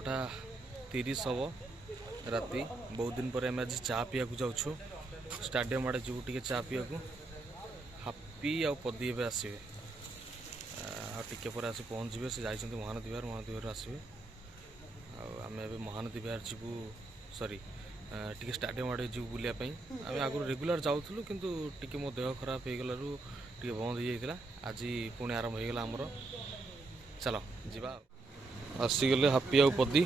9:30 हम राति बहुत दिन पर आज चा पीया जाऊँ स्टाडियम आड़े जीव टे चा पीया हापी आ पदी ए आसवे टे पर आसी पहुँचे से जाइए महानदी विहार आसवे आम ए महानदी विहार जीवु सॉरी टी स्टाडियम आड़े जीव बुलायापी आम आगुरी रेगुलर जाऊँ किंतु टी मो देह खराब हो गलु टे बंद हो जाता आज पुणी आरंभ हो गला आमर चलो जीवा आसीगले हापी आ पदी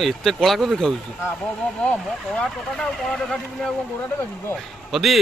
एते कला को देखा पदी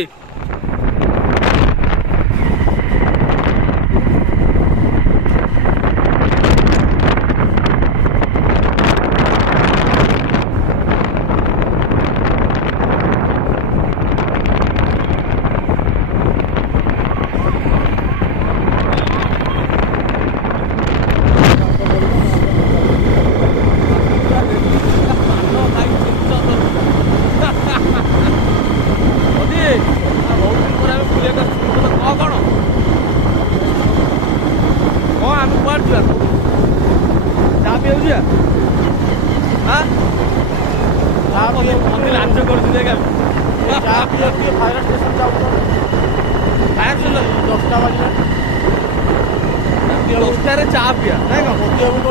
चा पिया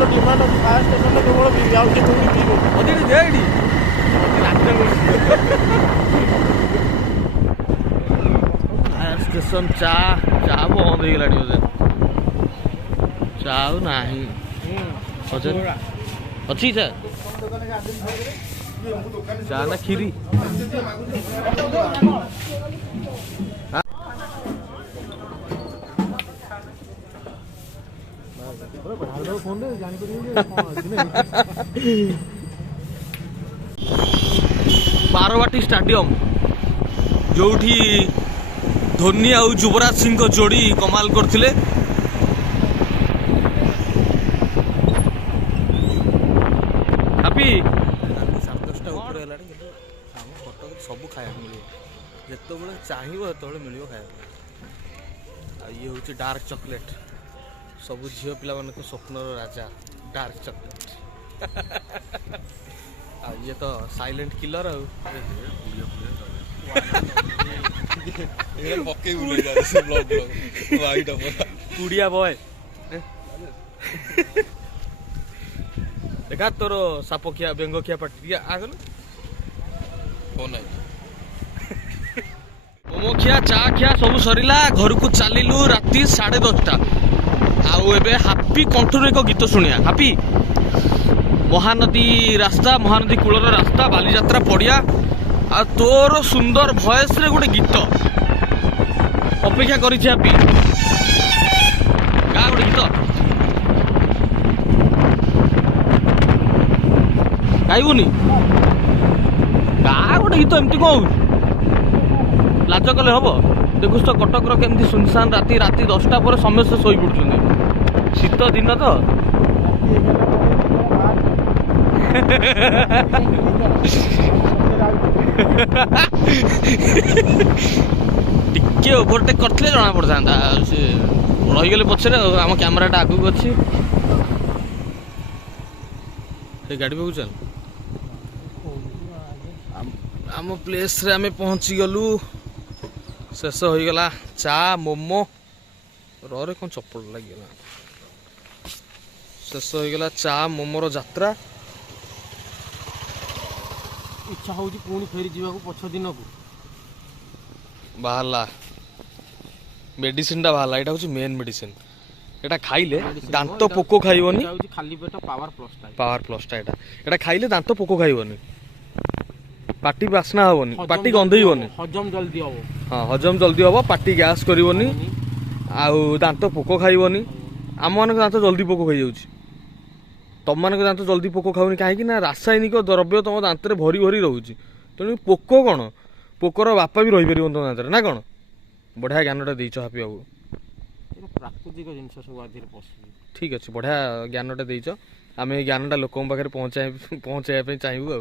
demand fire station fire station चा चा बंद हो गला चा ना अच्छी चा ना खीरी बारवाटी स्टाडियम जो धोनी आ युवराज सिंह जोड़ी कमाल करथिले हापी 10:30 ऊपर सब खाया मिले जो चाहिए मिल खाया ये हूँ डार्क चॉकलेट सब झील पिला मान स्वप्नर राजा डार्क चॉकलेट ये तो साइलेंट किलर कुड़िया बॉय देखा तोर साप खिया बेंग खिया पाटी आगल मोमो खिया चा खिया सब सरिला घर को चलू राति 10:30 आउ एबे हापी कंठर एक गीत शुणिया हापी महानदी रास्ता महानदी कूलर रास्ता बालीजात्रा पड़िया आ तोर सुंदर भॉइस रे गोटे गीत अपेक्षा करिछि हापी गा गोटे गीत गाइबुनी गा गोटे गीत एमती कौ लाज कले हम देखुस तो कटक केमती सुनसान राति 10टा पर समस्त शोई पड़ुछन शीत दिन तो टिके ओवरटेक करथिले जना पड़ता से रही गले पछरे आम कैमराटा आगू अच्छी गाड़ी पे चल आम प्लेस रे आमे पहुंची गलु शेष हो गला चा मोमो रे कौन चप्पल लगे शेष हो गला चा मोमोर यात्रा इच्छा हो पुणी फेरी जावा पछ दिन को बाहरला मेडिसिन टा बाहरला एटा होची मेन मेडिसिन एटा खाइले दांत पोको खाइबोनी खाली पेट पावर प्लस टा एटा खाइले दांत पोको खाइबोनी पाटी बासना हबोनी पाटी गंधइबोनी हजम जल्दी हबो हां हजम जल्दी हबो पाटी गैस करिवोनी आउ दांत पोको खाइबोनी आम मान दांत जल्दी पोको खाइ जाउची तुम मान दांत जल्दी पोको खाऊनी कहीं ना रासायनिक द्रव्य तुम दांत भरी भरी रोचे तेणु पोको कौन पोकर बापा भी रहीपर तुम दांत ना कौन बढ़िया ज्ञानटा देच हापी बाबू प्राकृतिक जिन सब ठीक अच्छे बढ़िया ज्ञानटा देच आम ज्ञानटा लोक पाखे पहुँचाई चाहिए।